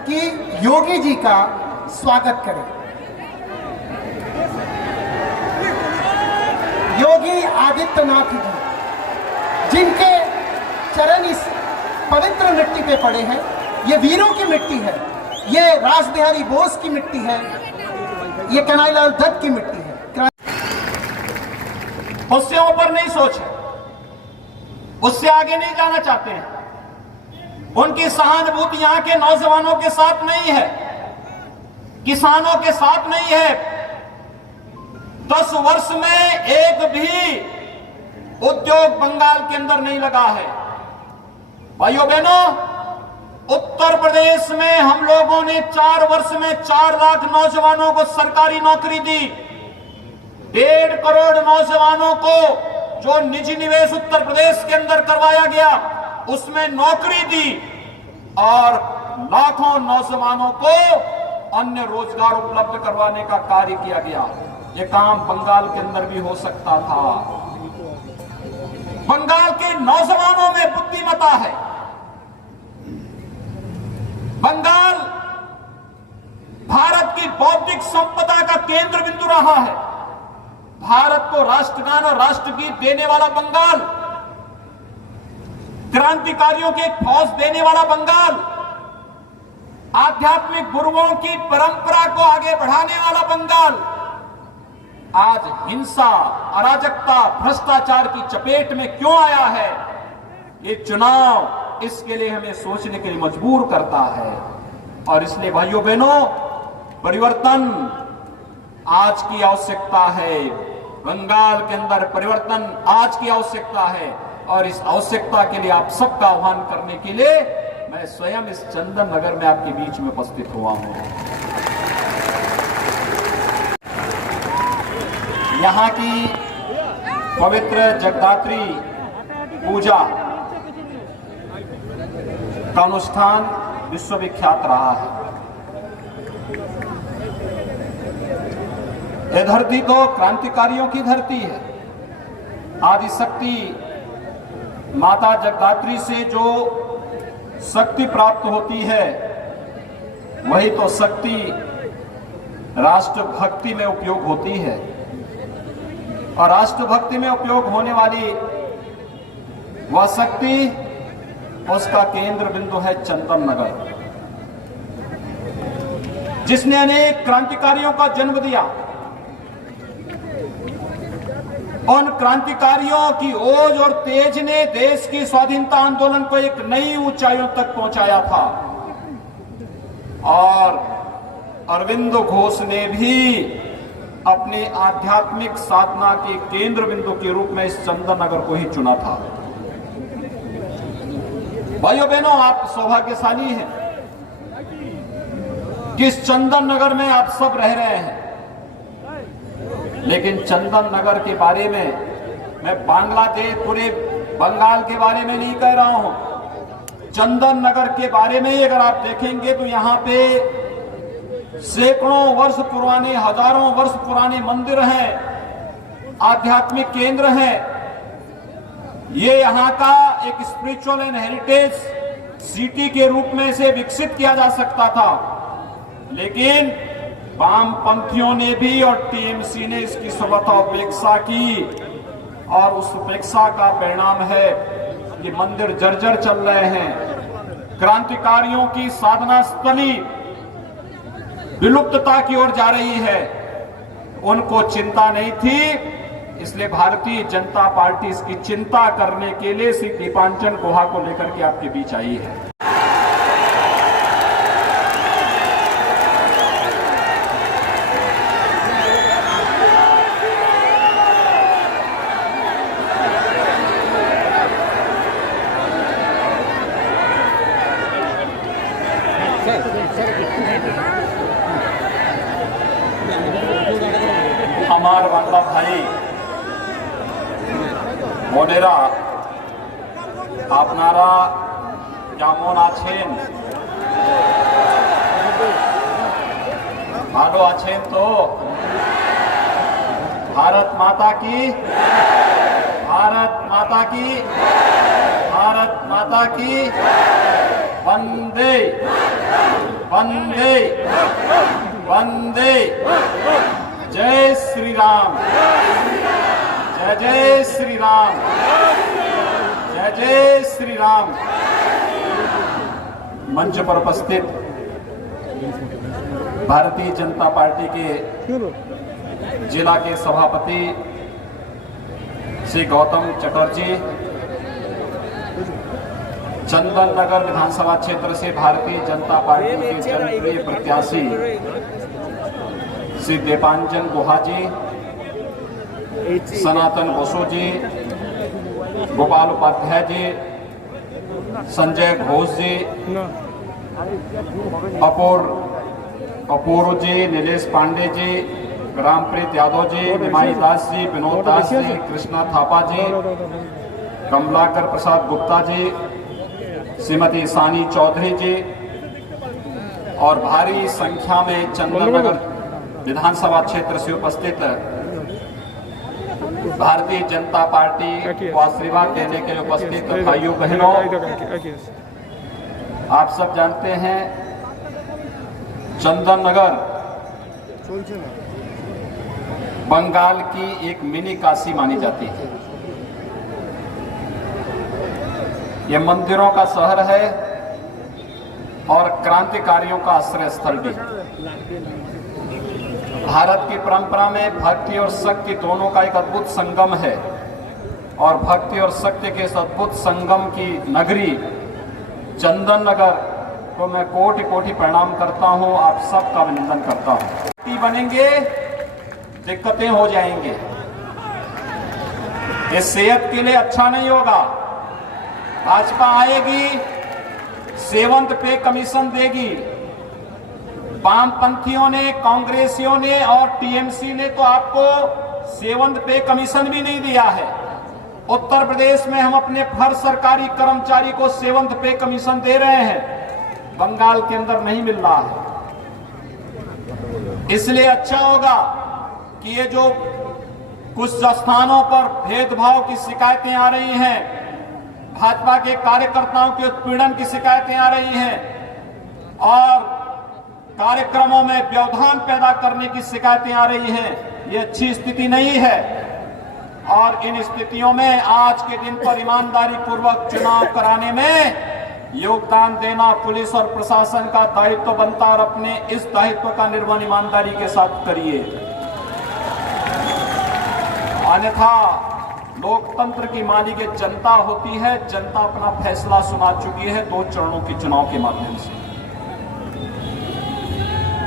कि योगी जी का स्वागत करें। योगी आदित्यनाथ जी, जिनके चरण इस पवित्र मिट्टी पे पड़े हैं, ये वीरों की मिट्टी है, ये रास बिहारी बोस की मिट्टी है, ये कन्हैयालाल दत्त की मिट्टी है। उससे ऊपर नहीं सोचे, उससे आगे नहीं जाना चाहते हैं। उनकी सहानुभूति यहां के नौजवानों के साथ नहीं है, किसानों के साथ नहीं है। 10 वर्ष में एक भी उद्योग बंगाल के अंदर नहीं लगा है। भाइयों बहनों, उत्तर प्रदेश में हम लोगों ने 4 वर्ष में 4 लाख नौजवानों को सरकारी नौकरी दी। 1.5 करोड़ नौजवानों को जो निजी निवेश उत्तर प्रदेश के अंदर करवाया गया उसमें नौकरी दी, और लाखों नौजवानों को अन्य रोजगार उपलब्ध करवाने का कार्य किया गया। यह काम बंगाल के अंदर भी हो सकता था। बंगाल के नौजवानों में बुद्धिमत्ता है। बंगाल भारत की बौद्धिक संपदा का केंद्र बिंदु रहा है। भारत को राष्ट्रगान और राष्ट्रगीत देने वाला बंगाल, क्रांतिकारियों की एक फौज देने वाला बंगाल, आध्यात्मिक गुरुओं की परंपरा को आगे बढ़ाने वाला बंगाल, आज हिंसा, अराजकता, भ्रष्टाचार की चपेट में क्यों आया है? ये चुनाव इसके लिए हमें सोचने के लिए मजबूर करता है। और इसलिए भाइयों बहनों, परिवर्तन आज की आवश्यकता है। बंगाल के अंदर परिवर्तन आज की आवश्यकता है, और इस आवश्यकता के लिए आप सबका आह्वान करने के लिए मैं स्वयं इस चंदन नगर में आपके बीच में उपस्थित हुआ हूं। यहां की पवित्र जगदात्री पूजा का अनुष्ठान विश्वविख्यात रहा है। यह धरती तो क्रांतिकारियों की धरती है। आदिशक्ति माता जगदात्री से जो शक्ति प्राप्त होती है, वही तो शक्ति राष्ट्रभक्ति में उपयोग होती है। और राष्ट्रभक्ति में उपयोग होने वाली वह शक्ति, उसका केंद्र बिंदु है चंदन नगर, जिसने अनेक क्रांतिकारियों का जन्म दिया। उन क्रांतिकारियों की ओज और तेज ने देश की स्वाधीनता आंदोलन को एक नई ऊंचाइयों तक पहुंचाया था। और अरविंद घोष ने भी अपनी आध्यात्मिक साधना के केंद्र बिंदु के रूप में इस चंदन नगर को ही चुना था। भाइयों बहनों, आप सौभाग्यशाली हैं कि इस चंदन नगर में आप सब रह रहे हैं। लेकिन चंदन नगर के बारे में मैं बांग्लादेश, पूरे बंगाल के बारे में नहीं कह रहा हूं। चंदन नगर के बारे में अगर आप देखेंगे तो यहां पे सैकड़ों वर्ष पुराने, हजारों वर्ष पुराने मंदिर हैं, आध्यात्मिक केंद्र हैं। ये यहाँ का एक स्पिरिचुअल एंड हेरिटेज सिटी के रूप में इसे विकसित किया जा सकता था, लेकिन वामपंथियों ने भी और टीएमसी ने इसकी सर्वथा उपेक्षा की, और उस उपेक्षा का परिणाम है कि मंदिर जर्जर चल रहे हैं। क्रांतिकारियों की साधना स्थली विलुप्तता की ओर जा रही है। उनको चिंता नहीं थी, इसलिए भारतीय जनता पार्टी इसकी चिंता करने के लिए श्री दीपांजन गुहा को लेकर के आपके बीच आई है। আমার বাংলা ভাই বোনেরা, আপনারা কেমন আছেন? ভালো আছেন তো? भारत माता की, भारत माता की, भारत माता की, वंदे वंदे वंदे। जय श्री राम, जय जय श्री राम, जय जय श्री राम। मंच पर उपस्थित भारतीय जनता पार्टी के जिला के सभापति श्री गौतम चटर्जी, चंदन नगर विधानसभा क्षेत्र से भारतीय जनता पार्टी के जनप्रिय प्रत्याशी श्री दीपांजन गुहा जी, सनातन बसु जी, गोपाल उपाध्याय जी, संजय घोष जी, अपूर्व जी, नीलेश पांडे जी, रामप्रीत यादव जी, निमाई दास जी, विनोद दास जी, कृष्णा थापा जी, कमलाकर प्रसाद गुप्ता जी, श्रीमती सानी चौधरी जी और भारी संख्या में चंदन नगर विधानसभा क्षेत्र से उपस्थित भारतीय जनता पार्टी को आशीर्वाद देने के लिए उपस्थित भाइयों बहनों, आप सब जानते हैं चंदन नगर बंगाल की एक मिनी काशी मानी जाती है। ये मंदिरों का शहर है और क्रांतिकारियों का आश्रय स्थल भी। भारत की परंपरा में भक्ति और शक्ति दोनों का एक अद्भुत संगम है और भक्ति और शक्ति के इस अद्भुत संगम की नगरी चंदन नगर को मैं कोटि कोटि प्रणाम करता हूं, आप सबका अभिनंदन करता हूं। बनेंगे दिक्कतें हो जाएंगे, ये सेहत के लिए अच्छा नहीं होगा। भाजपा आएगी, सेवंत पे कमीशन देगी। वामपंथियों ने, कांग्रेसियों ने और टीएमसी ने तो आपको सेवंत पे कमीशन भी नहीं दिया है। उत्तर प्रदेश में हम अपने हर सरकारी कर्मचारी को सेवंत पे कमीशन दे रहे हैं, बंगाल के अंदर नहीं मिल रहा है। इसलिए अच्छा होगा कि ये जो कुछ स्थानों पर भेदभाव की शिकायतें आ रही हैं, भाजपा के कार्यकर्ताओं के उत्पीड़न की शिकायतें आ रही हैं और कार्यक्रमों में व्यवधान पैदा करने की शिकायतें आ रही हैं, ये अच्छी स्थिति नहीं है। और इन स्थितियों में आज के दिन पर ईमानदारी पूर्वक चुनाव कराने में योगदान देना पुलिस और प्रशासन का दायित्व बनता और अपने इस दायित्व का निर्वहन ईमानदारी के साथ करिए। अन्यथा लोकतंत्र की मालिक जनता होती है, जनता अपना फैसला सुना चुकी है 2 चरणों के चुनाव के माध्यम से।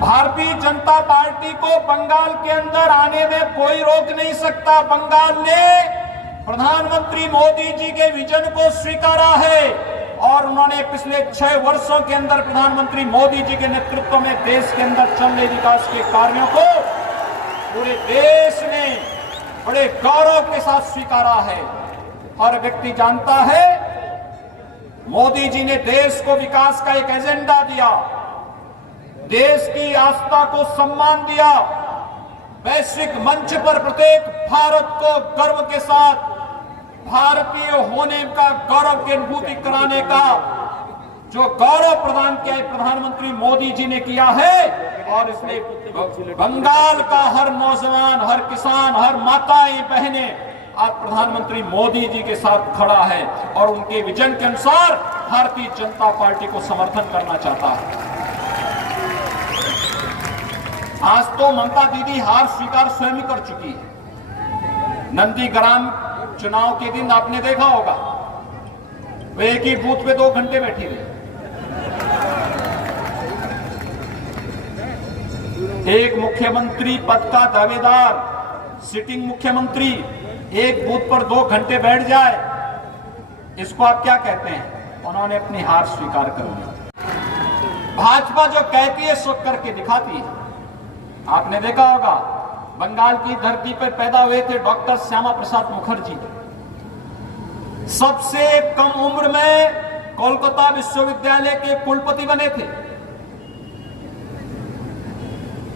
भारतीय जनता पार्टी को बंगाल के अंदर आने में कोई रोक नहीं सकता। बंगाल ने प्रधानमंत्री मोदी जी के विजन को स्वीकारा है और उन्होंने पिछले 6 वर्षों के अंदर प्रधानमंत्री मोदी जी के नेतृत्व में देश के अंदर चल रहे विकास के कार्यों को पूरे देश ने बड़े गौरव के साथ स्वीकारा है। हर व्यक्ति जानता है मोदी जी ने देश को विकास का एक एजेंडा दिया, देश की आस्था को सम्मान दिया, वैश्विक मंच पर प्रत्येक भारत को गर्व के साथ भारतीय होने का गौरव की अनुभूति कराने का जो गौरव प्रदान किया है प्रधानमंत्री मोदी जी ने किया है। और इसमें बंगाल का हर नौजवान, हर किसान, हर माताएं बहनें आज प्रधानमंत्री मोदी जी के साथ खड़ा है और उनके विजन के अनुसार भारतीय जनता पार्टी को समर्थन करना चाहता है। आज तो ममता दीदी हार स्वीकार स्वयं ही कर चुकी है। नंदीग्राम चुनाव के दिन आपने देखा होगा, वे एक ही बूथ पे 2 घंटे बैठी रही। एक मुख्यमंत्री पद का दावेदार, सिटिंग मुख्यमंत्री एक बूथ पर 2 घंटे बैठ जाए, इसको आप क्या कहते हैं? उन्होंने अपनी हार स्वीकार कर ली। भाजपा जो कहती है सो करके दिखाती है। आपने देखा होगा बंगाल की धरती पर पैदा हुए थे डॉक्टर श्यामा प्रसाद मुखर्जी, सबसे कम उम्र में कोलकाता विश्वविद्यालय के कुलपति बने थे।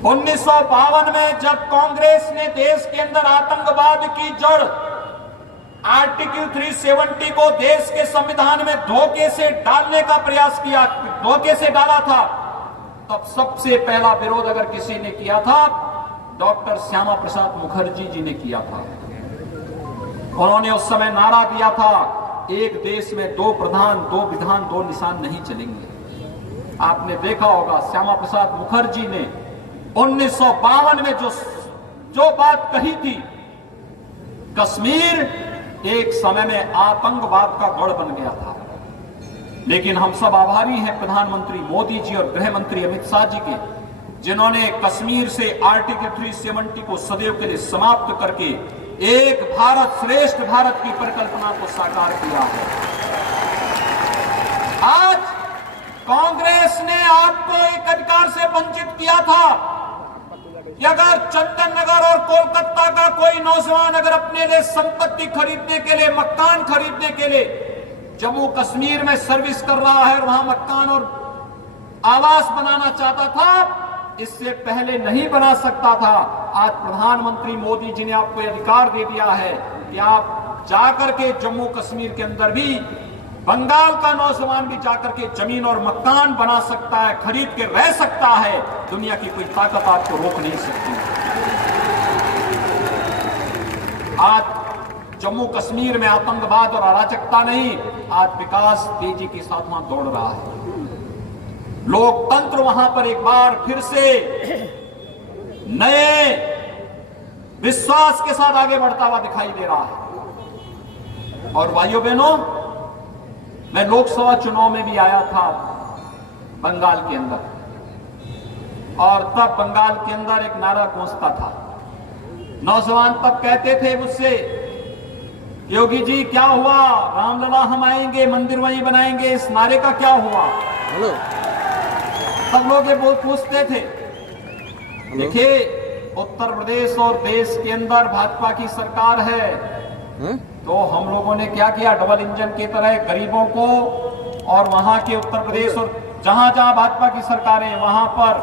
1952 में जब कांग्रेस ने देश के अंदर आतंकवाद की जड़ आर्टिकल 370 को देश के संविधान में धोखे से डालने का प्रयास किया, धोखे से डाला था, तब सबसे पहला विरोध अगर किसी ने किया था, डॉक्टर श्यामा प्रसाद मुखर्जी जी ने किया था। उन्होंने उस समय नारा दिया था, एक देश में दो प्रधान, दो विधान, दो निशान नहीं चलेंगे। आपने देखा होगा श्यामा प्रसाद मुखर्जी ने 1952 में जो बात कही थी, कश्मीर एक समय में आतंकवाद का गढ़ बन गया था। लेकिन हम सब आभारी हैं प्रधानमंत्री मोदी जी और गृह मंत्री अमित शाह जी के, जिन्होंने कश्मीर से आर्टिकल 370 को सदैव के लिए समाप्त करके एक भारत श्रेष्ठ भारत की परिकल्पना को साकार किया है। आज कांग्रेस ने आपको एक अधिकार से वंचित किया था कि अगर चंदन नगर और कोलकाता का कोई नौजवान अगर अपने लिए संपत्ति खरीदने के लिए, मकान खरीदने के लिए जम्मू कश्मीर में सर्विस कर रहा है और वहां मकान और आवास बनाना चाहता था, इससे पहले नहीं बना सकता था। आज प्रधानमंत्री मोदी जी ने आपको अधिकार दे दिया है कि आप जाकर के जम्मू कश्मीर के अंदर भी, बंगाल का नौजवान भी जाकर के जमीन और मकान बना सकता है, खरीद के रह सकता है। दुनिया की कोई ताकत आपको रोक नहीं सकती। आज जम्मू कश्मीर में आतंकवाद और अराजकता नहीं, आज विकास तेजी के साथ वहां दौड़ रहा है। लोकतंत्र वहां पर एक बार फिर से नए विश्वास के साथ आगे बढ़ता हुआ दिखाई दे रहा है। और भाइयों बहनों, मैं लोकसभा चुनाव में भी आया था बंगाल के अंदर, और तब बंगाल के अंदर एक नारा गूंजता था। नौजवान तब कहते थे मुझसे, योगी जी क्या हुआ, रामलला हम आएंगे, मंदिर वहीं बनाएंगे, इस नारे का क्या हुआ? सब लोग ये पूछते थे। देखिए, उत्तर प्रदेश और देश के अंदर भाजपा की सरकार है, तो हम लोगों ने क्या किया, डबल इंजन की तरह गरीबों को, और वहां के उत्तर प्रदेश और जहां जहां भाजपा की सरकारें, वहां पर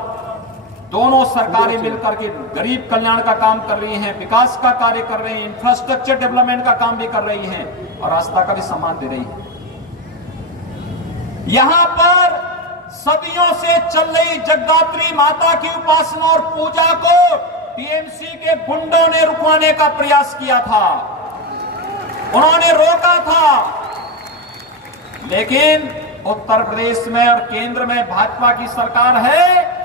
दोनों सरकारें मिलकर के गरीब कल्याण का काम कर रही हैं, विकास का कार्य कर रही हैं, इंफ्रास्ट्रक्चर डेवलपमेंट का काम भी कर रही हैं और आस्था का भी सम्मान दे रही हैं। यहां पर सदियों से चल रही जगदात्री माता की उपासना और पूजा को टीएमसी के गुंडों ने रुकवाने का प्रयास किया था, उन्होंने रोका था। लेकिन उत्तर प्रदेश में और केंद्र में भाजपा की सरकार है।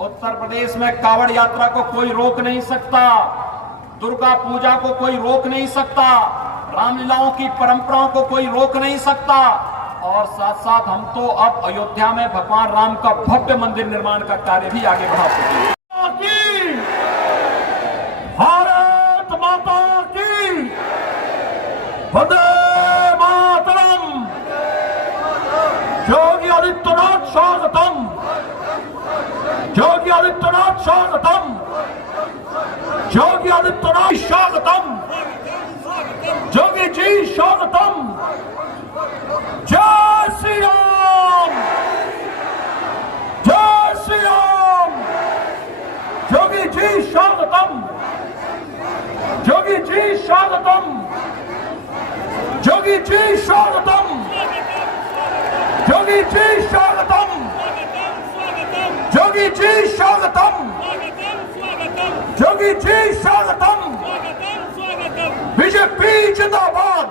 उत्तर प्रदेश में कावड़ यात्रा को कोई रोक नहीं सकता, दुर्गा पूजा को कोई रोक नहीं सकता, रामलीलाओं की परंपराओं को कोई रोक नहीं सकता। और साथ साथ हम तो अब अयोध्या में भगवान राम का भव्य मंदिर निर्माण का कार्य भी आगे बढ़ा सकते हैं। भारत माता की वंदे मातरम। योगी आदित्यनाथ स्वागतम, योगी आदित्यनाथ स्वागतम, योगी आदित्यनाथ स्वागतम, योगी जी स्वागतम। जय श्री राम, जय श्री राम। योगी जी स्वागतम, योगी जी स्वागतम, योगी जी स्वागतम, योगी जी स्वागतम, योगी जी स्वागतम, योगी जी स्वागतम। बीजेपी जिंदाबाद,